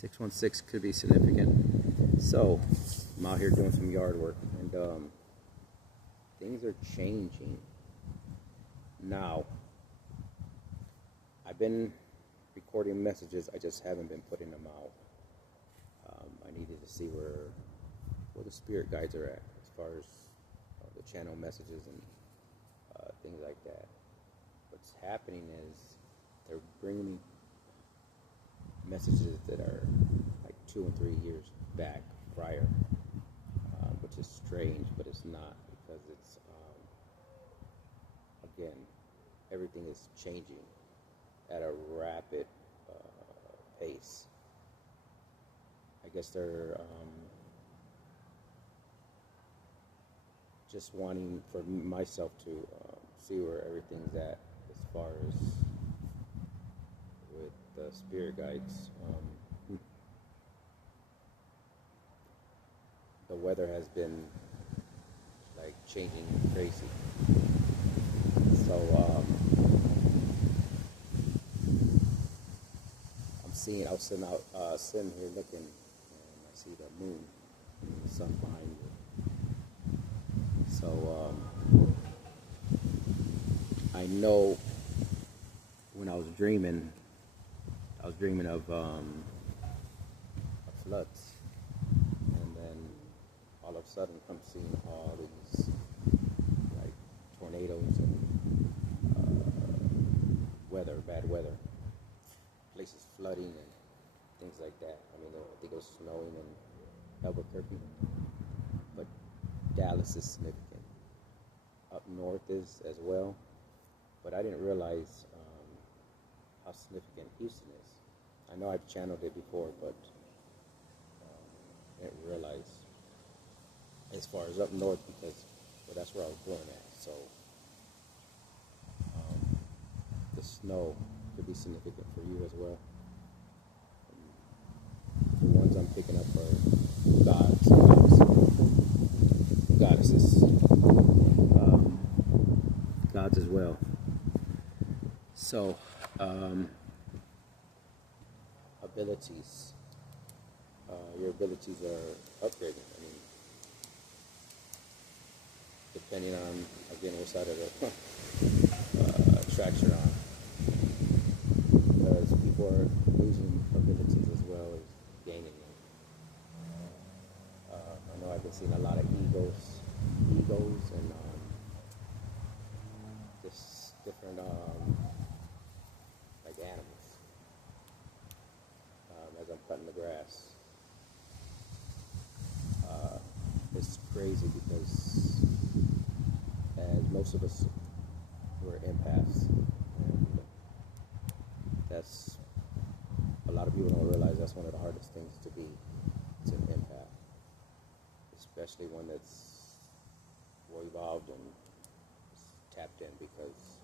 616 could be significant. So, I'm out here doing some yard work, and things are changing. Now, I've been recording messages, I just haven't been putting them out. I needed to see where the spirit guides are at as far as the channel messages and things like that. What's happening is they're bringing me messages that are like 2 and 3 years back prior, which is strange, but it's not, because it's again, everything is changing at a rapid pace. I guess they're just wanting for myself to see where everything's at as far as with the spirit guides. The weather has been like changing crazy. So I was sitting here looking, and I see the moon and the sun behind me. So I know when I was dreaming of floods, and then all of a sudden I'm seeing all these like tornadoes and bad weather, places flooding and things like that. I mean, I think it was snowing in Albuquerque, but Dallas is significant. Up north is as well, but I didn't realize how significant Houston is. I know I've channeled it before, but I didn't realize as far as up north, because that's where I was born at. So the snow could be significant for you as well. The ones I'm picking up are gods, goddesses, gods as well. So, abilities. Your abilities are upgrading. I mean, depending on, again, what side of the tracks you're on. Because people are losing abilities as well as gaining them. I know I've been seeing a lot of egos and just different like animals as I'm cutting the grass. It's crazy because as most of us were empaths, and that's, a lot of people don't realize that's one of the hardest things to be. It's an empath, especially one that's well evolved and tapped in, because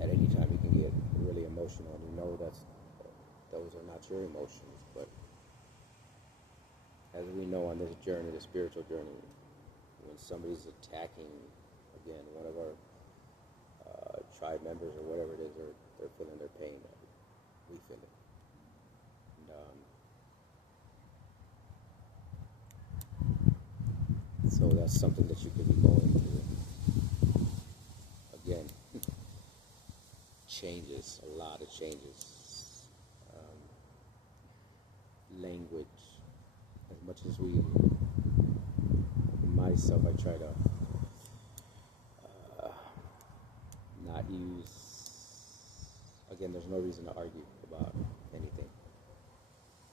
at any time you can get really emotional, and you know those are not your emotions. But as we know on this journey, the spiritual journey, when somebody's attacking, again, one of our tribe members or whatever it is, they're feeling their pain. We feel it. And so that's something that you could be going through. Again, changes, a lot of changes. Language, as much as myself, I try to not use, again, there's no reason to argue about anything,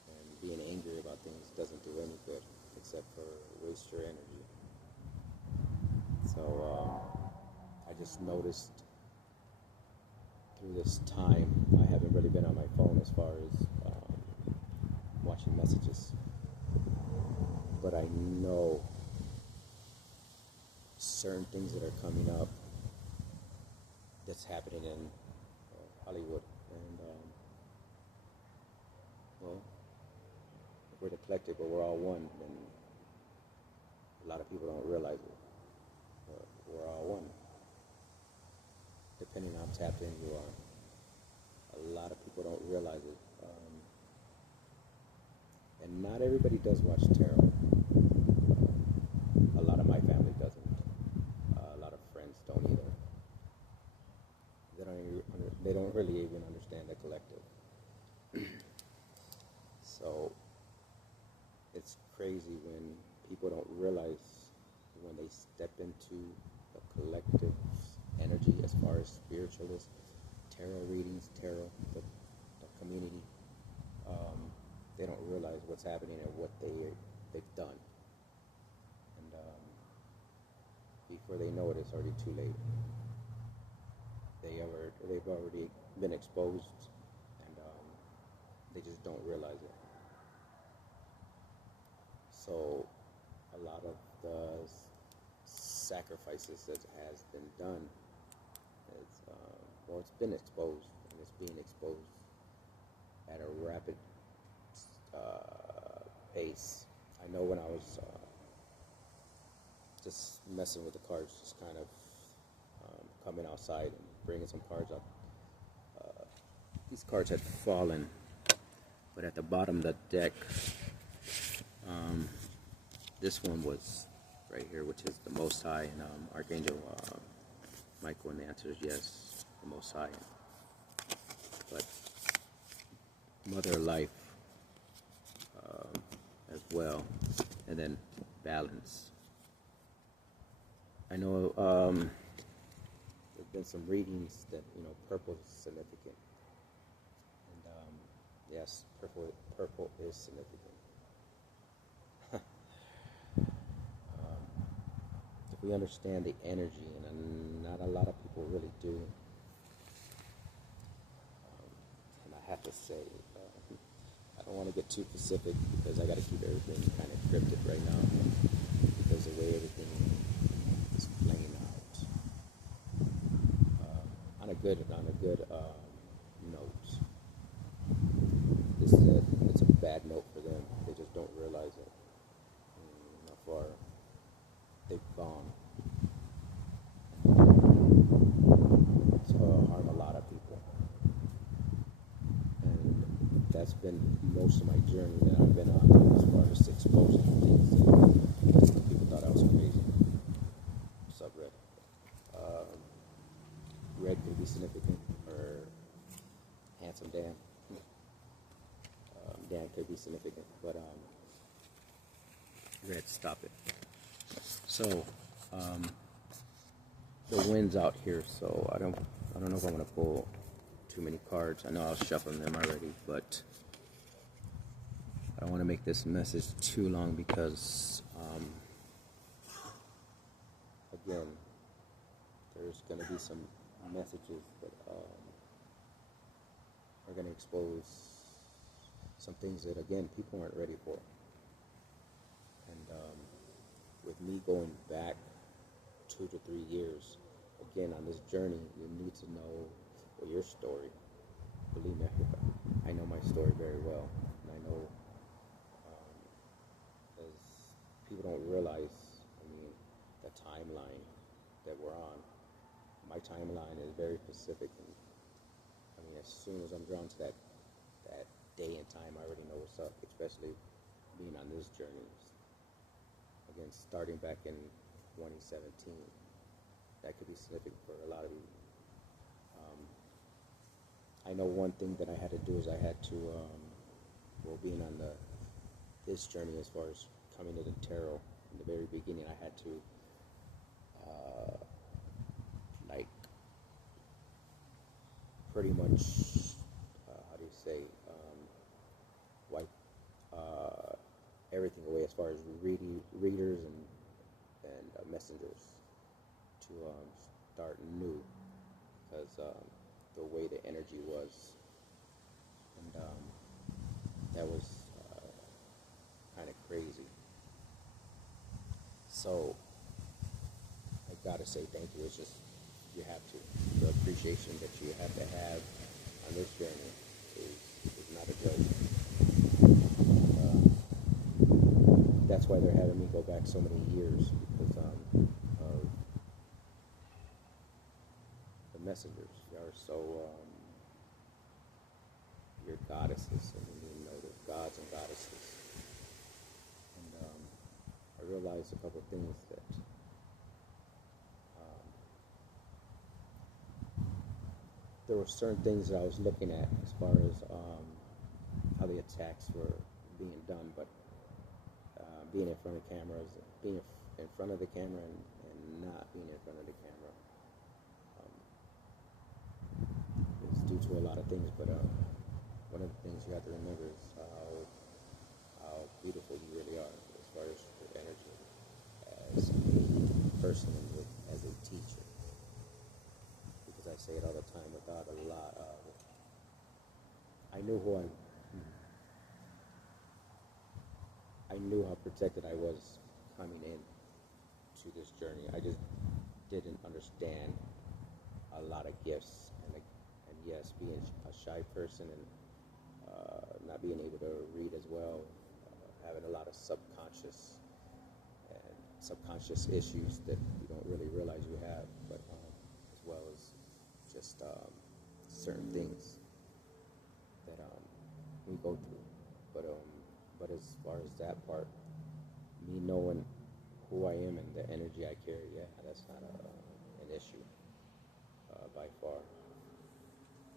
and being angry about things doesn't do any good except for waste your energy. So I just noticed through this time, I haven't really been on my phone as far as watching messages, but I know certain things that are coming up that's happening in Hollywood, and well, if we're the collective, but we're all one, then a lot of people don't realize it. We're all one, depending on how tapped in you are. A lot of people don't realize it. not everybody does watch tarot. A lot of my family doesn't. A lot of friends don't either. They don't really even understand the collective. So it's crazy when people don't realize when they step into the collective energy as far as spiritualists, tarot readings, the community. They don't realize what's happening and what they've done, and before they know it, it's already too late. They've already been exposed, and they just don't realize it. So a lot of the sacrifices that has been done, it's been exposed, and it's being exposed at a rapid pace. I know when I was just messing with the cards, just kind of coming outside and bringing some cards up. These cards had fallen, but at the bottom of the deck, this one was right here, which is the Most High, and Archangel Michael, and the answer is yes, the Most High. But Mother Life as well, and then balance. I know there's been some readings that purple is significant, and yes, purple is significant. If we understand the energy, and not a lot of people really do, and I have to say, I don't want to get too specific because I got to keep everything kind of cryptic right now because the way everything is playing out. On a good note, it's a bad note for them. They just don't realize it. How far they've gone to harm a lot of people. And that's been most of my journey that I've been on as far as exposing things that people thought I was crazy. What's up, Red? Red could be significant, or Handsome Dan. Dan could be significant, but Red, stop it. So, the wind's out here, so I don't know if I'm gonna pull too many cards. I know I was shuffling them already, but I don't want to make this message too long because, again, there's gonna be some messages that are gonna expose some things that, again, people aren't ready for. And with me going back 2 to 3 years, again, on this journey, you need to know your story. Believe me, I know my story very well, and I know, as people don't realize, the timeline that we're on. My timeline is very specific, and as soon as I'm drawn to that day and time, I already know what's up, especially being on this journey. Again, starting back in 2017, that could be significant for a lot of you. I know one thing that I had to do is I had to, being on this journey as far as coming to the tarot, in the very beginning, I had to, pretty much, how do you say, wipe everything away as far as readers and messengers to start new, because the way the energy was, and that was kind of crazy. So I gotta say thank you. It's just, you have to. The appreciation that you have to have on this journey is not a joke. That's why they're having me go back so many years, because of the messengers. They are so, your goddesses, and there's gods and goddesses. I realized a couple of things that there were certain things that I was looking at as far as how the attacks were being done, but being in front of cameras, being in front of the camera and not being in front of the camera is due to a lot of things, but one of the things you have to remember is how beautiful you really are as far as your energy as a person and as a teacher. Because I say it all the time, without a lot of, I knew how protected I was coming in to this journey. I just didn't understand a lot of gifts, and yes, being a shy person and not being able to read as well, having a lot of subconscious issues that you don't really realize you have, but as well as just certain things that we go through. But as far as that part, me knowing who I am and the energy I carry, yeah, that's not an issue by far.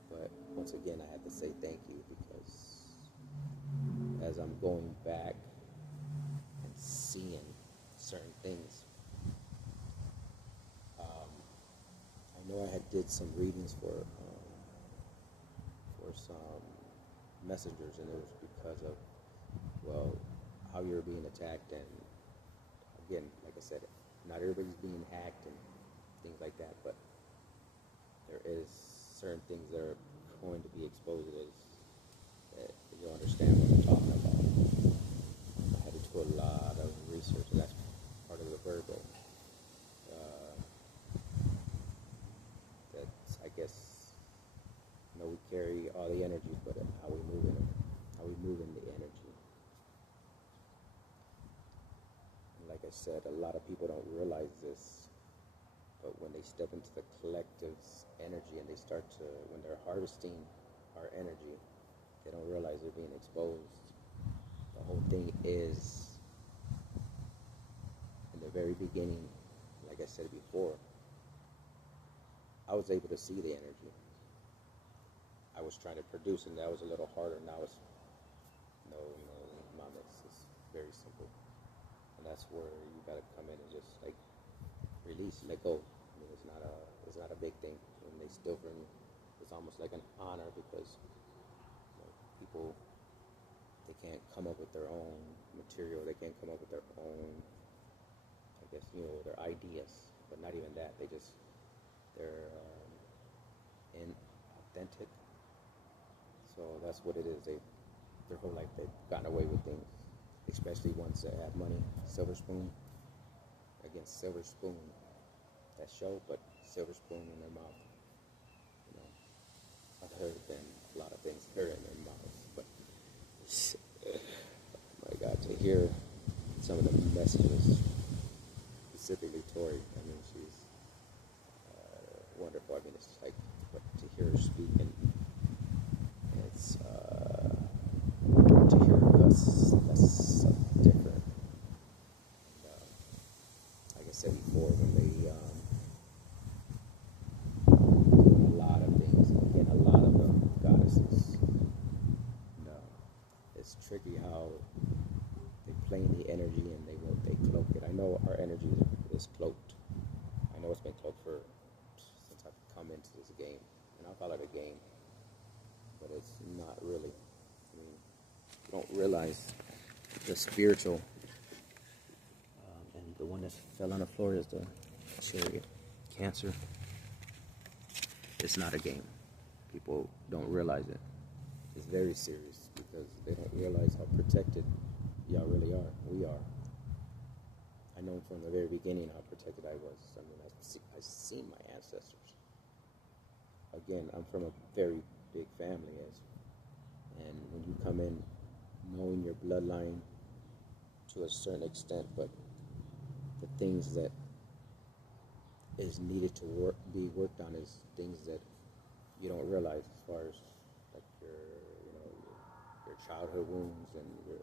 But once again, I have to say thank you, because as I'm going back and seeing certain things, I know I had did some readings for some messengers, and it was because of, well, how you're being attacked, and again, like I said, not everybody's being hacked and things like that, but there is certain things that are going to be exposed as that you'll understand what I'm talking about. I had to do a lot of research, and that's part of the Virgo. That's, I guess, we carry all the energies, but how we move in it, how we move in the energy. And like I said, a lot of people don't realize this, but when they step into the collective's energy and they start to, when they're harvesting our energy, they don't realize they're being exposed. The whole thing is, in the very beginning, like I said before, I was able to see the energy. I was trying to produce, and that was a little harder. Now it's no, mom, it's very simple, and that's where you gotta come in and just like release, let go. I mean, it's not a big thing. When they steal from you, it's almost like an honor, because people, they can't come up with their own material. They can't come up with their own, I guess, their ideas. But not even that. They're inauthentic. So that's what it is. Their whole life they've gotten away with things, especially ones that have money. Silver spoon against silver spoon. That show, but silver spoon in their mouth. I've heard than a lot of things are in their mouths, but oh my God, to hear some of the messages, specifically Tori. I mean, she's wonderful. I mean, it's like, but to hear her speak, and it's to hear her cuss, that's so different. Like I said before, when they doing a lot of things, again, a lot of the goddesses, it's tricky how they play in the energy and they cloak it. I know our energy is cloaked. I know it's been cloaked since I've come into this game, and I'll call it a game, but it's not really. I mean, you don't realize the spiritual, and the one that fell on the floor is the chariot, Cancer. It's not a game. People don't realize it. It's very serious, because they don't realize how protected y'all really are. We are. I know from the very beginning how protected I was. I mean, I've seen my ancestors. Again, I'm from a very big family, and when you come in knowing your bloodline to a certain extent, but the things that is needed to be worked on is things that you don't realize, as far as like your childhood wounds and your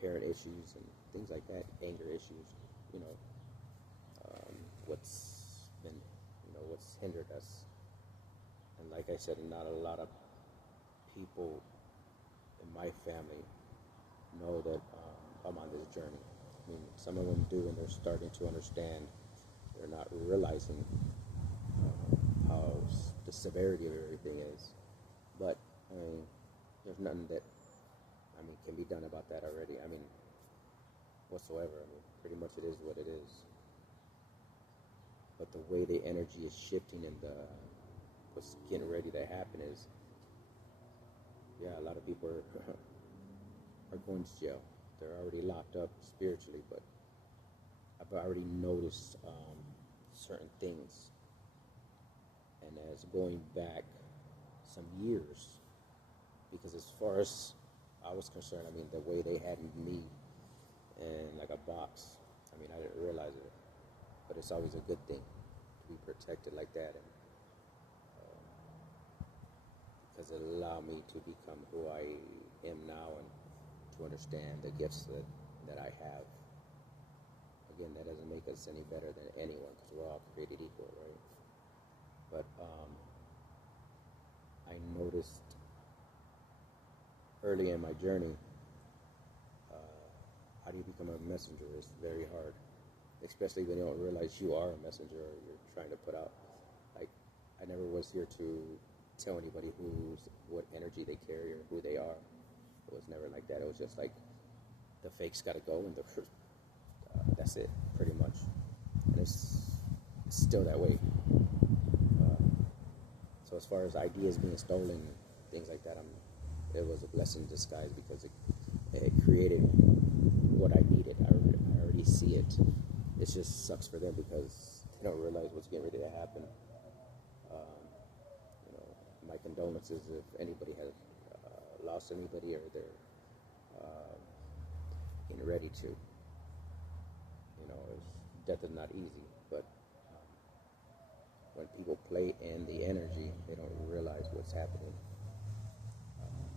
parent issues and things like that, anger issues, you know, what's been, what's hindered us. And like I said, not a lot of people in my family know that I'm on this journey. I mean, some of them do, and they're starting to understand. They're not realizing how the severity of everything is. But I mean, there's nothing that can be done about that already. I mean, whatsoever. I mean, pretty much it is what it is. But the way the energy is shifting and what's getting ready to happen is, yeah, a lot of people are going to jail. They're already locked up spiritually, but I've already noticed certain things. And as going back some years, because as far as I was concerned, I mean, the way they had me in like a box, I mean, I didn't realize it, but it's always a good thing to be protected like that, and because it allowed me to become who I am now and to understand the gifts that I have. Again, that doesn't make us any better than anyone because we're all created equal, right? But I noticed early in my journey, how do you become a messenger? It's very hard, especially when you don't realize you are a messenger or you're trying to put out. Like, I never was here to tell anybody what energy they carry or who they are. It was never like that. It was just like the fake's got to go, and that's it, pretty much. And it's still that way. So as far as ideas being stolen, things like that, it was a blessing in disguise because it created what I needed. I already see it. It just sucks for them because they don't realize what's getting ready to happen. My condolences if anybody has lost anybody or they're getting ready to. Death is not easy, but when people play in the energy, they don't realize what's happening.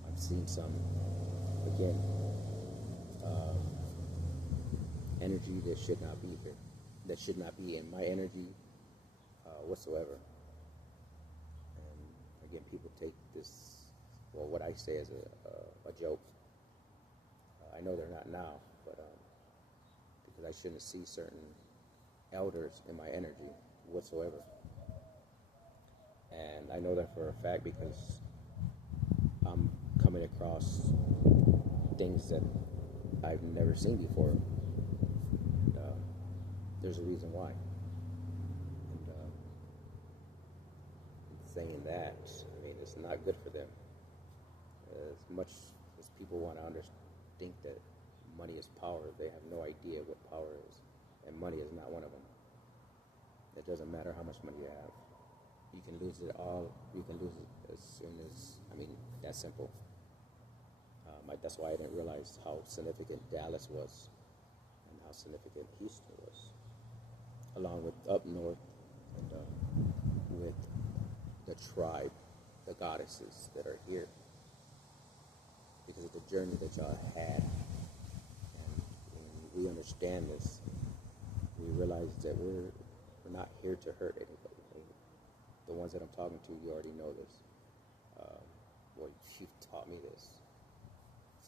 I've seen some, again, energy that should not be there, that should not be in my energy whatsoever. And again, people take this, well, what I say as a joke. I know they're not now, but because I shouldn't see certain elders in my energy whatsoever. And I know that for a fact because I'm coming across things that I've never seen before. And, there's a reason why. And saying that, I mean, it's not good for them. As much as people want to think that money is power, they have no idea what power is. And money is not one of them. It doesn't matter how much money you have. You can lose it all. You can lose it as soon as, that's simple. That's why I didn't realize how significant Dallas was and how significant Houston was, along with up north and with the tribe, the goddesses that are here, because of the journey that y'all had. And when we understand this, we realize that we're not here to hurt anybody. The ones that I'm talking to, you already know this. Well, she taught me this.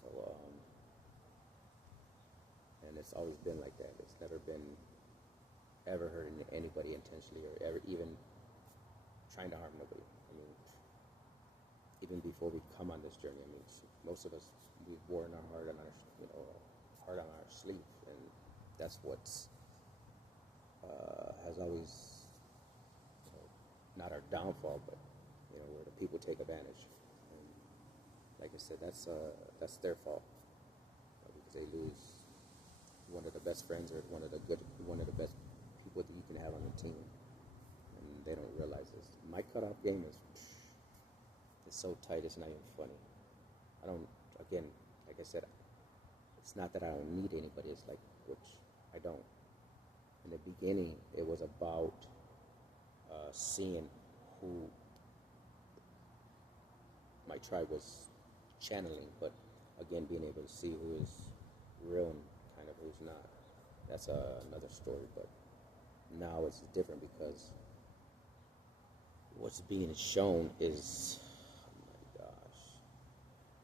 So, and it's always been like that. It's never been ever hurting anybody intentionally or ever even trying to harm nobody. Even before we come on this journey, most of us, we've worn our heart on heart on our sleeve, and that's what's has always, not our downfall, but where the people take advantage. And like I said, that's their fault because they lose one of the best friends or one of the best people that you can have on the team, and they don't realize this. My cutoff game is so tight, it's not even funny. I don't. Again, like I said, it's not that I don't need anybody. It's like, which I don't. In the beginning, it was about seeing who my tribe was channeling, but again, being able to see who is real and kind of who's not. That's another story, but now it's different because what's being shown is, oh my gosh,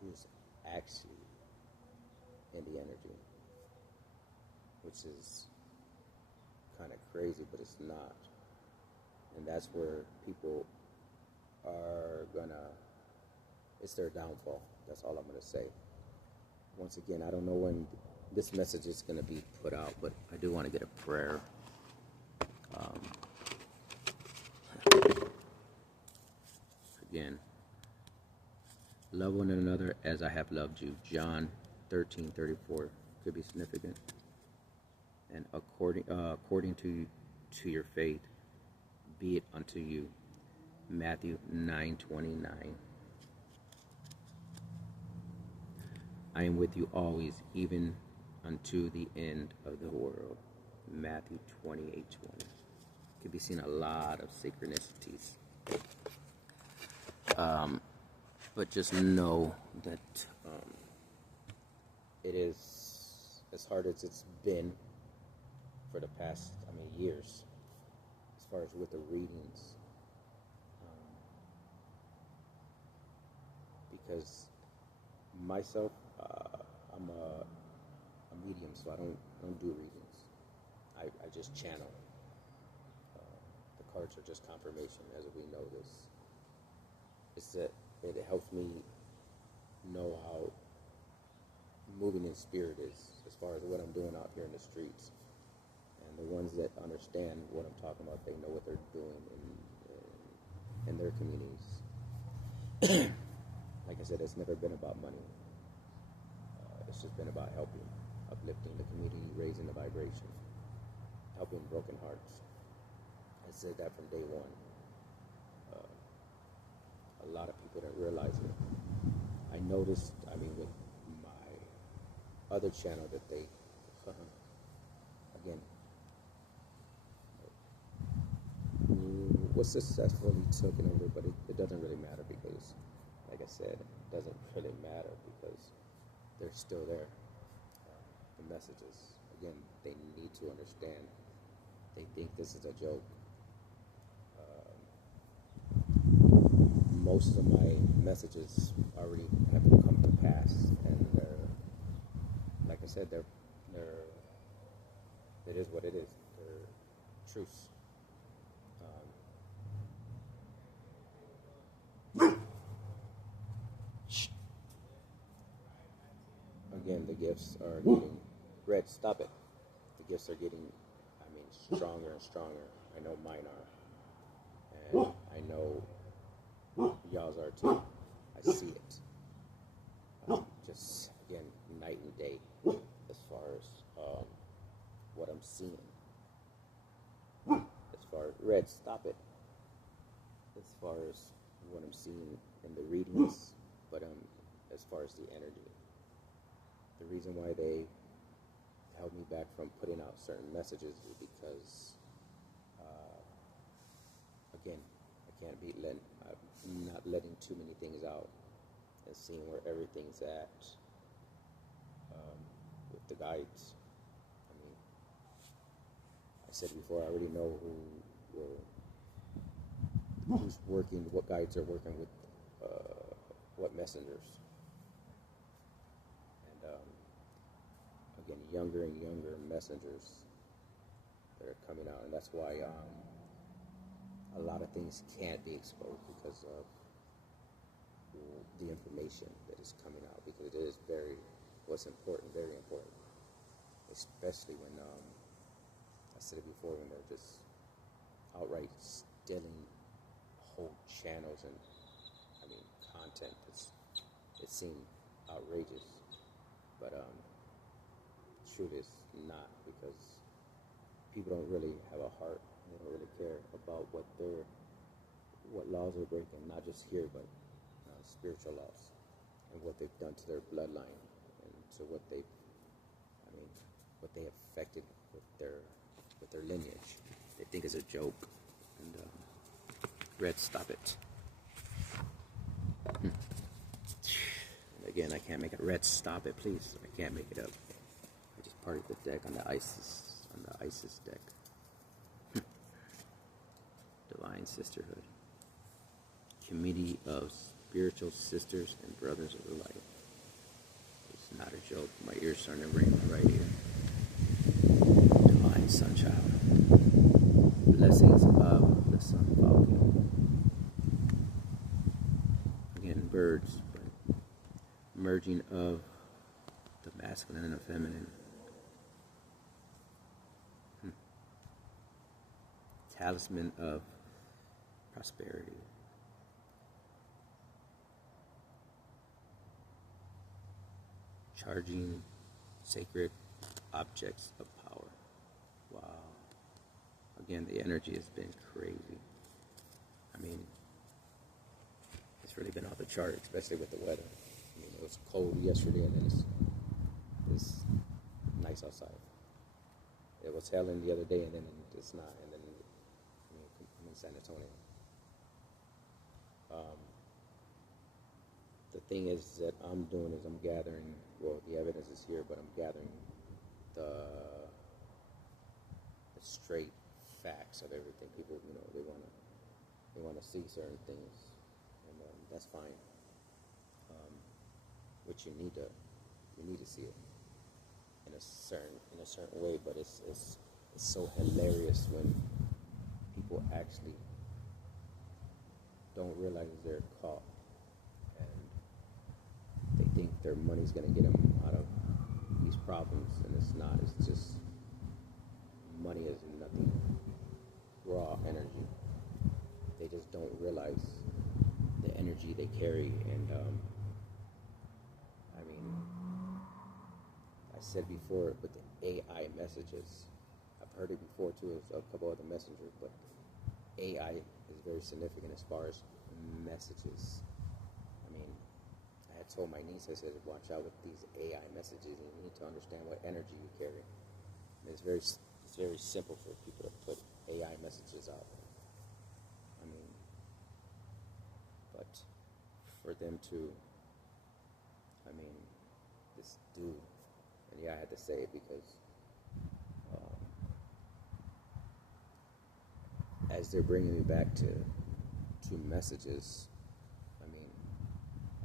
who's actually in the energy, which is kind of crazy, but it's not. And that's where people are gonna, it's their downfall. That's all I'm gonna say. Once again, I don't know when this message is gonna be put out, but I do want to get a prayer. Again, love one another as I have loved you. John 13:34 could be significant. And according to your faith, be it unto you. Matthew 9:29. I am with you always, even unto the end of the world. Matthew 28:20. Could be seen a lot of synchronicities. But just know that it is as hard as it's been for the past, years, as far as with the readings. Because myself, I'm a medium, so I don't do readings. I just channel. The cards are just confirmation, as we know this. It's that it helps me know how moving in spirit is, as far as what I'm doing out here in the streets. And the ones that understand what I'm talking about, they know what they're doing in their communities. Like I said, it's never been about money. It's just been about helping, uplifting the community, raising the vibration, helping broken hearts. I said that from day one. A lot of people didn't realize it. I noticed, with my other channel that they, again, was successfully taken over, but it doesn't really matter because, like I said, it doesn't really matter because they're still there. The messages, again, they need to understand. They think this is a joke. Most of my messages already have come to pass, and they're, like I said, they're it is what it is. They're truths. Again, the gifts are getting red. Stop it. The gifts are getting, stronger and stronger. I know mine are, and I know y'all's are too. I see it. Just again, night and day, as far as what I'm seeing. As far as red, stop it. As far as what I'm seeing in the readings, but as far as the energy, the reason why they held me back from putting out certain messages is because, again, I can't be letting. I'm not letting too many things out and seeing where everything's at with the guides. I said before, I already know who's working, what guides are working with what messengers. And again, younger and younger messengers that are coming out, and that's why a lot of things can't be exposed because of the information that is coming out, because it is what's important, very important, especially when, I said it before, when they're just outright stealing whole channels and, content. It seemed outrageous, but truth is not, because people don't really have a heart. They don't really care about what laws are breaking, not just here, but spiritual laws, and what they've done to their bloodline, and to what they affected with their lineage. They think it's a joke. And Red, stop it. And again, I can't make it. Red, stop it, please. I can't make it up. I just part of the deck on the Isis deck. Divine Sisterhood. Committee of spiritual sisters and brothers of the light. It's not a joke. My ears starting to ring right here. Divine Sunchild. Blessings of the Sun Falcon. Again, birds, but merging of the masculine and the feminine. Talisman of prosperity. Charging sacred objects of power. Wow. Again, the energy has been crazy. I mean, it's really been off the chart, especially with the weather. I mean, it was cold yesterday, and then it's nice outside. It was hailing the other day, and then it's not. And then I'm in San Antonio. The thing is that I'm doing is I'm gathering. Well, the evidence is here, but I'm gathering the straight facts of everything. People, they want to see certain things, and that's fine. Which you need to see it in a certain way. But it's so hilarious when people actually don't realize they're caught, and they think their money's gonna get them out of these problems, and it's not. It's just money is nothing. Raw energy. They just don't realize the energy they carry, and I mean, I said before with the AI messages, I've heard it before too, as a couple other messengers, but AI is very significant as far as messages. I mean, I had told my niece, I said, watch out with these AI messages, and you need to understand what energy you carry. And it's very simple for people to put AI messages out there. I mean, but for them to, this dude, and yeah, I had to say it because as they're bringing me back to messages, I mean,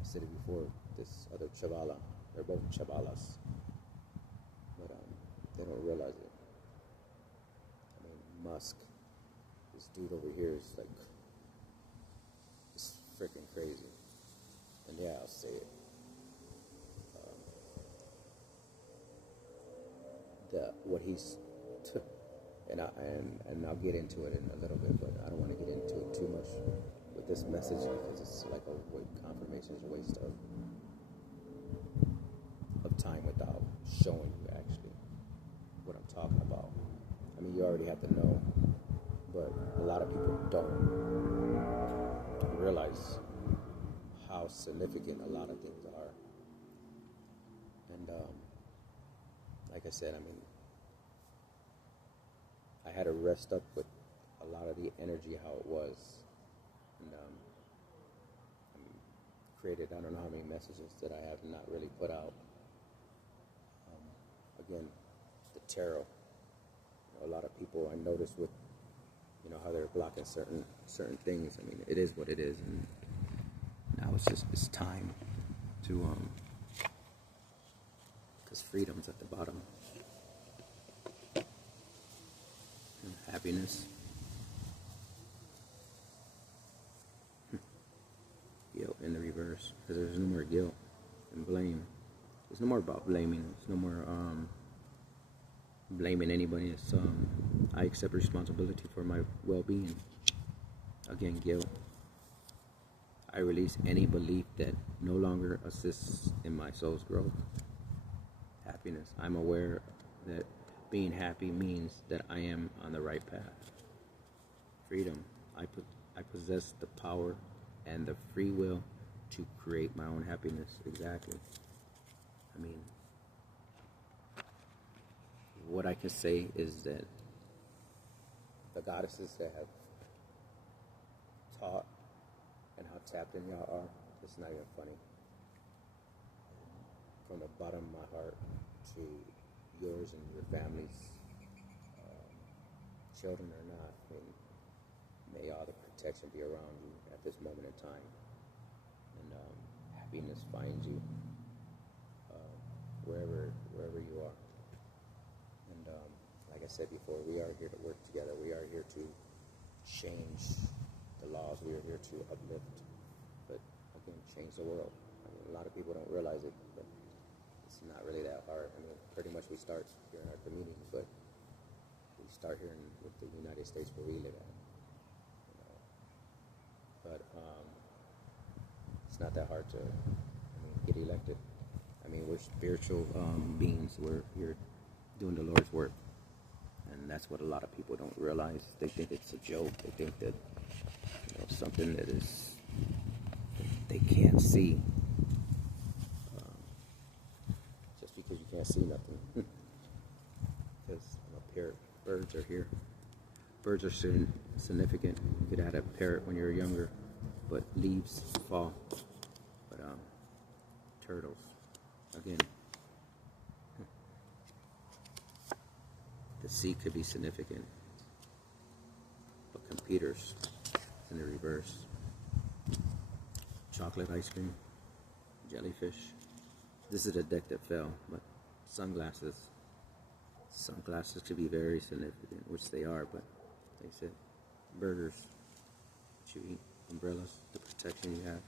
I said it before, this other chavala, they're both chavalas, but they don't realize it. I mean, Musk, this dude over here is like, it's freaking crazy. And yeah, I'll say it. What he's and I'll get into it in a little bit, but I don't want to get into it too much with this message because it's like a confirmation is a waste of time without showing you actually what I'm talking about. I mean, you already have to know, but a lot of people don't realize how significant a lot of things are. And like I said, I mean, I had to rest up with a lot of the energy, how it was. And created, I don't know how many messages that I have not really put out. Again, the tarot. A lot of people I notice with, how they're blocking certain things. I mean, it is what it is. And now it's time to, because freedom's at the bottom. And happiness. Guilt in the reverse. Because there's no more guilt and blame. There's no more about blaming. There's no more blaming anybody. It's I accept responsibility for my well-being. Again, guilt. I release any belief that no longer assists in my soul's growth. Happiness. I'm aware that being happy means that I am on the right path. Freedom. I possess the power and the free will to create my own happiness. Exactly. I mean, what I can say is that the goddesses that have taught and how tapped in y'all are, it's not even funny. From the bottom of my heart to yours and your family's children or not, I mean, may all the protection be around you at this moment in time, and happiness finds you wherever you are. And like I said before, we are here to work together. We are here to change the laws. We are here to uplift, but again, change the world. I mean, a lot of people don't realize it, but it's not really that hard. I mean, pretty much we start here in our community, but we start here with the United States where we live at. You know? But it's not that hard to get elected. I mean, we're spiritual beings. We're here doing the Lord's work. And that's what a lot of people don't realize. They think it's a joke. They think that, something that is they can't see. Just because you can't see nothing. Because birds are here. Birds are significant. You could add a parrot when you're younger, but leaves fall. But turtles, again. The sea could be significant, but computers in the reverse. Chocolate ice cream, jellyfish. This is addictive fell, but sunglasses could be very significant, which they are, but they said burgers, what you eat, umbrellas, the protection you have,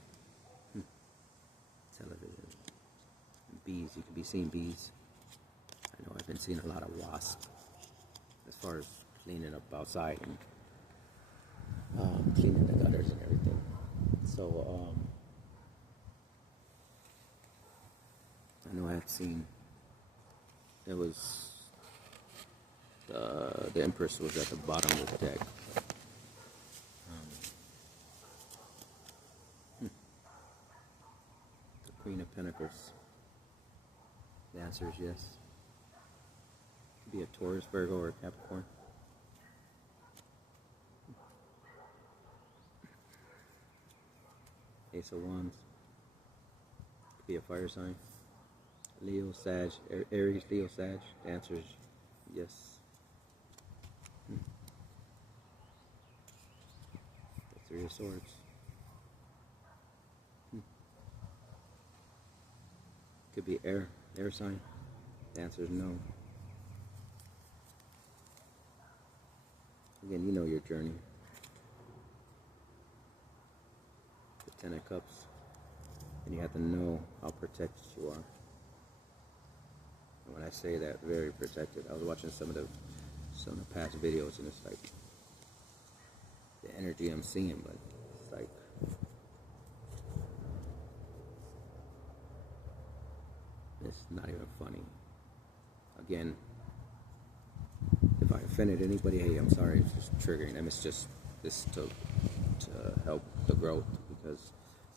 television, bees, you could be seeing bees. I know I've been seeing a lot of wasps as far as cleaning up outside and cleaning the gutters and everything. So I know I had seen there was the Empress was at the bottom of the deck. The Queen of Pentacles. The answer is yes. Could be a Taurus, Virgo, or Capricorn. Ace of Wands. Could be a fire sign. Leo, Sag, Aries, Leo, Sag. The answer is yes. The Three of Swords. Could be air sign. The answer is no. Again, you know your journey. The Ten of Cups. And you have to know how protected you are. And when I say that, very protected. I was watching some of the past videos, and it's like the energy I'm seeing, but it's like it's not even funny. Again, if I offended anybody, hey, I'm sorry. It's just triggering them. It's just this to help the growth, because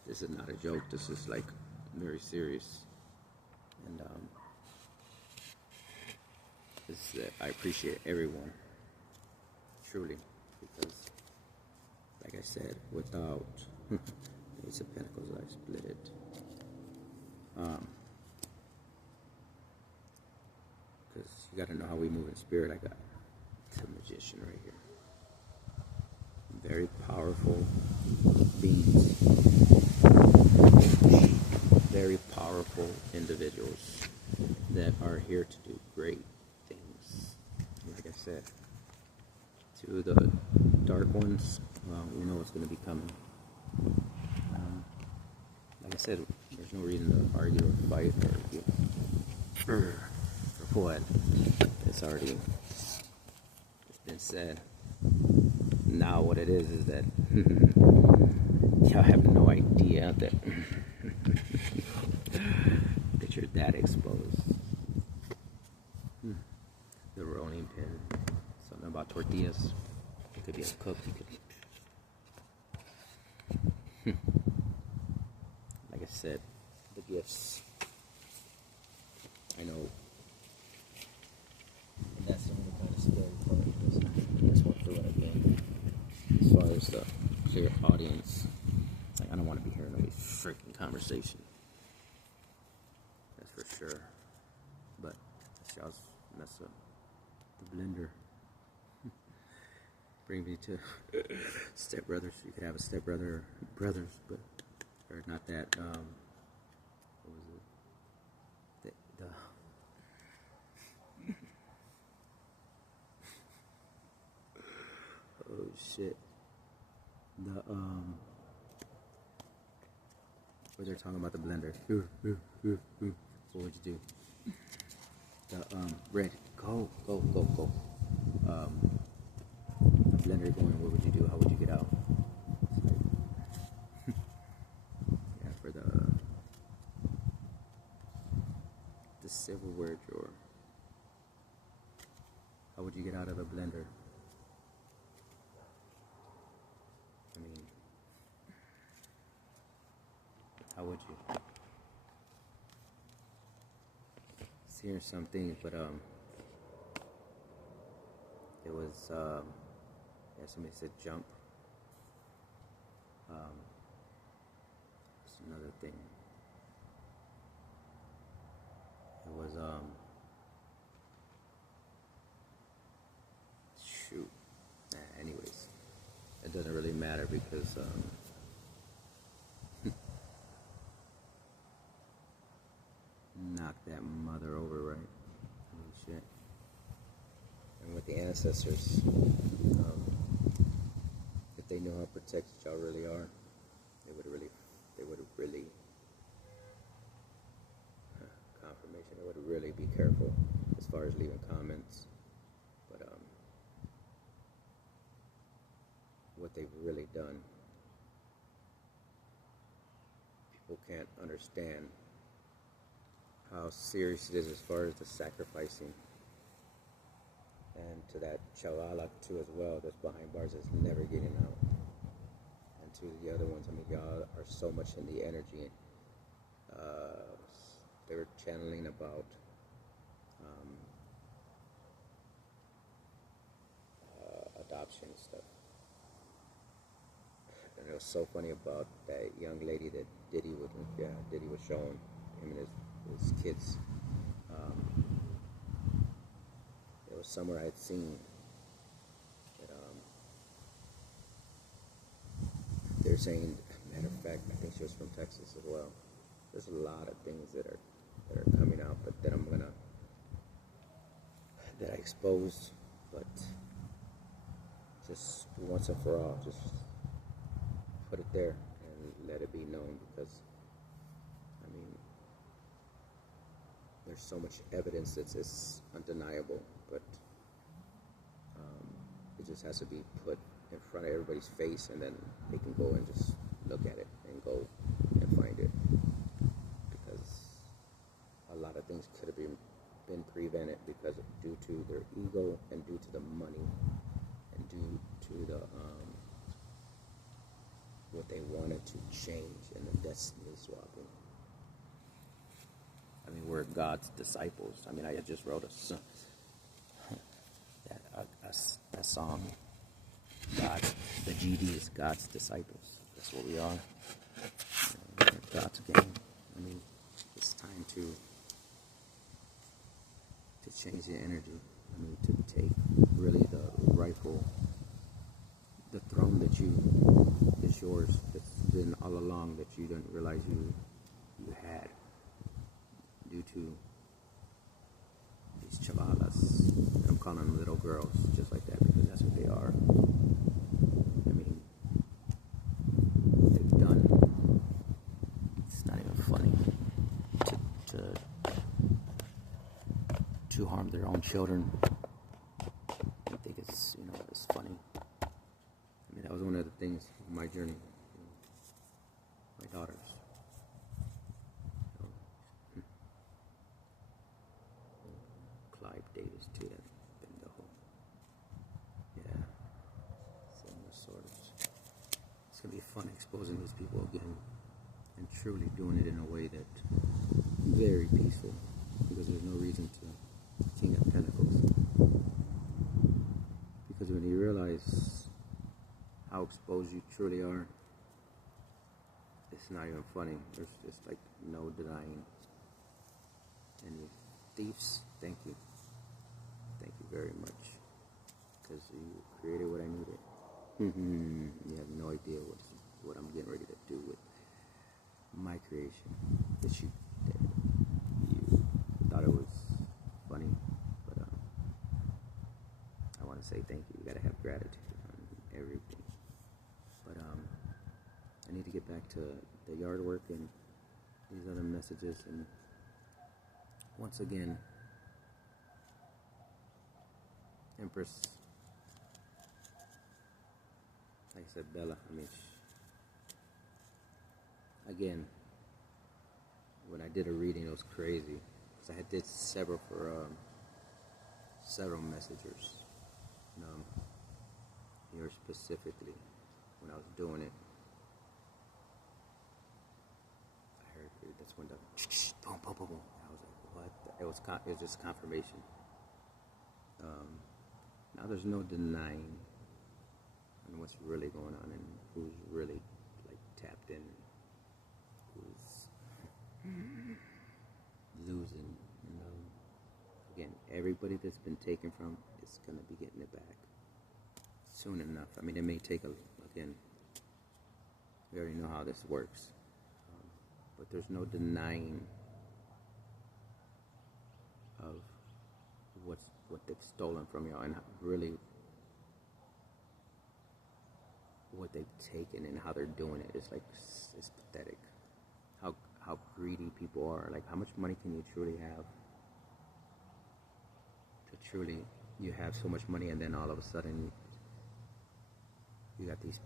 this is not a joke. This is like very serious. And I appreciate everyone, truly, because like I said, without Ace of Pentacles, I split it. Because you got to know how we move in spirit. I got the Magician right here. Very powerful beings. Very powerful individuals that are here to do great things. Like I said, to the dark ones, well, we know what's going to be coming. Like I said, there's no reason to argue or fight or what. It's been said. Now what it is that y'all have no idea that that you're that exposed. The rolling pin. Something about tortillas. It could be a cook. Like I said, the gifts. I know. And that's the only kind of scary part, because I just went through it again. As far as the clear audience, like, I don't want to be hearing any freaking conversation. That's for sure. But that's y'all's mess up the blender. Bring me to stepbrothers. You could have a stepbrother or brothers, but or not that. What was it? The oh shit. The where they're talking about the blender. What would you do? The red. Go. The blender going. What would you do? How would you get out? Yeah, for the silverware drawer. How would you get out of a blender? I mean, how would you? See, here's some things, but it was yeah, somebody said jump. It's another thing. It was shoot. Anyways, it doesn't really matter because knock that mother over, right? Holy shit. And with the ancestors, if they know how protected y'all really are, they would really confirmation. They would really be careful as far as leaving comments. But what they've really done, people can't understand how serious it is as far as the sacrificing. And to that chavala too as well, that's behind bars, that's never getting out. And to the other ones, I mean, y'all are so much in the energy. They were channeling about adoption and stuff. And it was so funny about that young lady that Diddy was showing him and his kids. It was somewhere I had seen that they're saying, matter of fact, I think she was from Texas as well. There's a lot of things that are coming out, but that that I exposed, but just once and for all, just put it there and let it be known, because I mean, there's so much evidence that's just undeniable, but it just has to be put in front of everybody's face, and then they can go and just look at it and go and find it, because a lot of things could have been prevented because due to their ego and due to the money and due to the what they wanted to change and the destiny swapping. I mean, we're God's disciples. I mean, I just wrote a song. God, the GD is God's disciples. That's what we are. We're God's gang. I mean, it's time to change the energy. I mean, to take really the rightful, the throne that is yours, that's been all along, that you didn't realize you had, due to these chavalas. I'm calling them little girls, just like that, because that's what they are. I mean, they've done. It's not even funny to harm their own children. I think it's it's funny. I mean, that was one of the things of my journey. My daughters. Clive Davis too. That pendejo. Yeah. Similar sort of. It's gonna be fun exposing these people again, and truly doing it in a way that very peaceful, because there's no reason to King of Pentacles. Because when you realize how exposed you truly are, it's not even funny. There's just no denying. And you thieves, thank you. Thank you very much, because you created what I needed. You have no idea what I'm getting ready to do with my creation. That you thought it was funny, but I want to say thank you. You gotta have gratitude on everything. But I need to get back to the yard work and these other messages. And once again, Empress, like I said, Bella, I mean, again, when I did a reading, it was crazy, because I did several for several messengers. Here specifically, when I was doing it, I heard that's when the boom, boom, boom, boom. I was like, what? It was just confirmation. Now there's no denying on what's really going on and who's really like tapped in, who's losing. Again, everybody that's been taken from is gonna be getting it back soon enough. I mean, it may take again. We already know how this works, but there's no denying of what they've stolen from y'all, and really what they've taken and how they're doing it. It's like, it's pathetic. How greedy people are. Like, how much money can you truly have? To truly, you have so much money, and then all of a sudden, you got these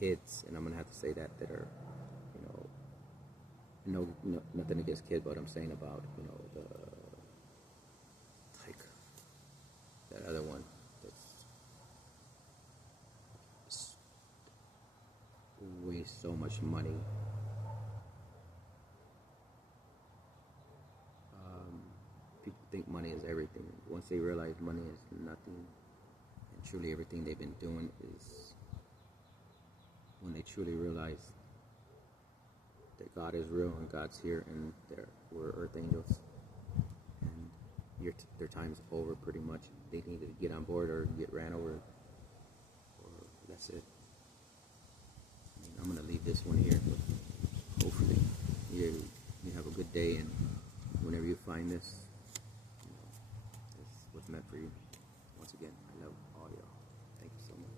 kids, and I'm gonna have to say that are, no, nothing against kids, but I'm saying about, like that other one that's wastes so much money. People think money is everything. Once they realize money is nothing, and truly everything they've been doing is, when they truly realize that God is real and God's here and we're earth angels, and their time's over pretty much. They need to get on board or get ran over, or that's it. I mean, I'm gonna leave this one here, but hopefully you have a good day, and whenever you find this, it's what's meant for you. Once again, I love all y'all. Thank you so much.